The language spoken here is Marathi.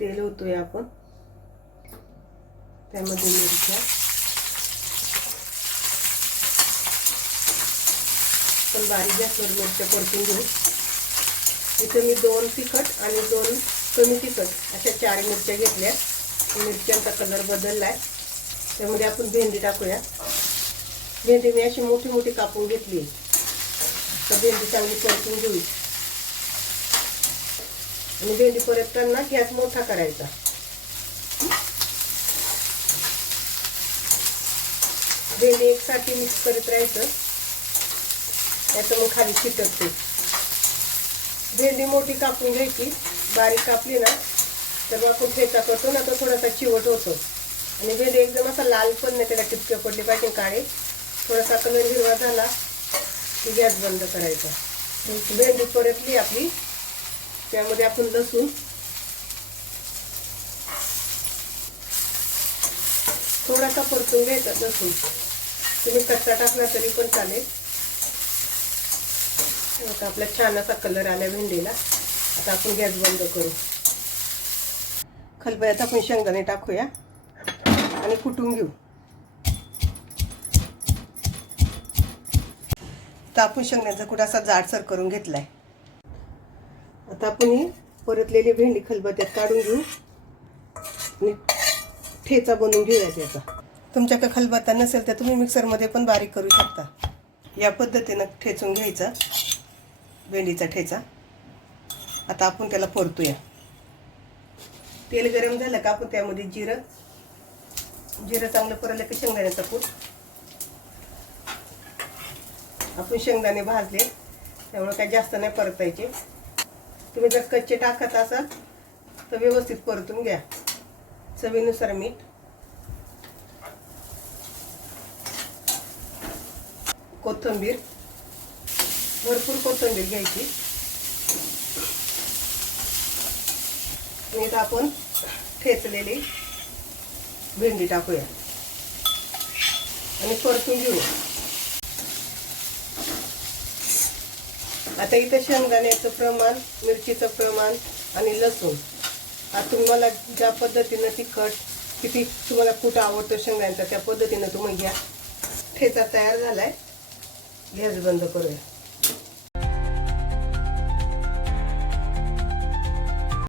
तेल होतोय आपण. त्यामध्ये मिरच्या. पण बारीक गॅसवर मिरच्या परतून घेऊ. इथे मी दोन तिखट आणि दोन कमी तिखट अशा चार मिरच्या घेतल्या. मिरच्यांचा कलर बदललाय. त्यामध्ये आपण भेंडी टाकूया. भेंडी मी अशी मोठी मोठी कापून घेतली. तर भेंडी चांगली परतून घेऊ. आणि भेंडी परतताना गॅस मोठा करायचा. भेंडी एकसारखी मिक्स करत राहायचं. त्याचं मग खाली चिटकते. भेंडी मोठी कापून घ्यायची. बारीक कापली ना तर मग आपण ठेचा करतो ना तो थोडासा चिवट होतो. आणि भेंडी एकदम असा लाल पण नाही त्याला टिपके पडले पाहिजे काळे. थोडासा कलर हिरवा झाला की गॅस बंद करायचा. भेंडी परतली आपली. त्यामध्ये आपण लसूण. थोडासा परतून घ्यायचा लसूण. तुम्ही कच्चा टाकला तरी पण चालेल. आता आपला छान असा कलर आला भेंडीला. आता आपण गॅस बंद करू. खलबयात आपण शेंगदाणे टाकूया आणि कुटून घेऊ. तर आपण शेंगण्याचा कुठं असा जाडसर करून घेतलाय. आता आपण ही परतलेली भेंडी खलबत्यात काढून घेऊ. आणि ठेचा बनवून घेऊया त्याचा तुमच्याकडे खलबत्ता नसेल तर तुम्ही मिक्सरमध्ये पण बारीक करू शकता. या पद्धतीनं ठेचून घ्यायचा भेंडीचा ठेचा. आता आपण त्याला परतूया. तेल गरम झालं का आपण त्यामध्ये जिरं जिरं चांगलं परलं की शेंगदाण्याचा कूट आपण शेंगदाणे भाजले त्यामुळे काही जास्त नाही परतायचे. तुम्ही जर कच्चे टाकत असाल तर व्यवस्थित परतून घ्या. चवीनुसार मीठ. कोथिंबीर. भरपूर कोथिंबीर घ्यायची. मीठ आपण ठेचलेली भेंडी टाकूया. आणि परतून घेऊ. आता इथं शेंगदाण्याचं प्रमाण मिरचीचं प्रमाण आणि लसूण. आता तुम्हाला ज्या पद्धतीनं तिखट किती तुम्हाला कुठं आवडतं शेंगदाण्याचा त्या पद्धतीनं तुम्ही घ्या. ठेचा तयार झालाय. गॅस बंद करूया.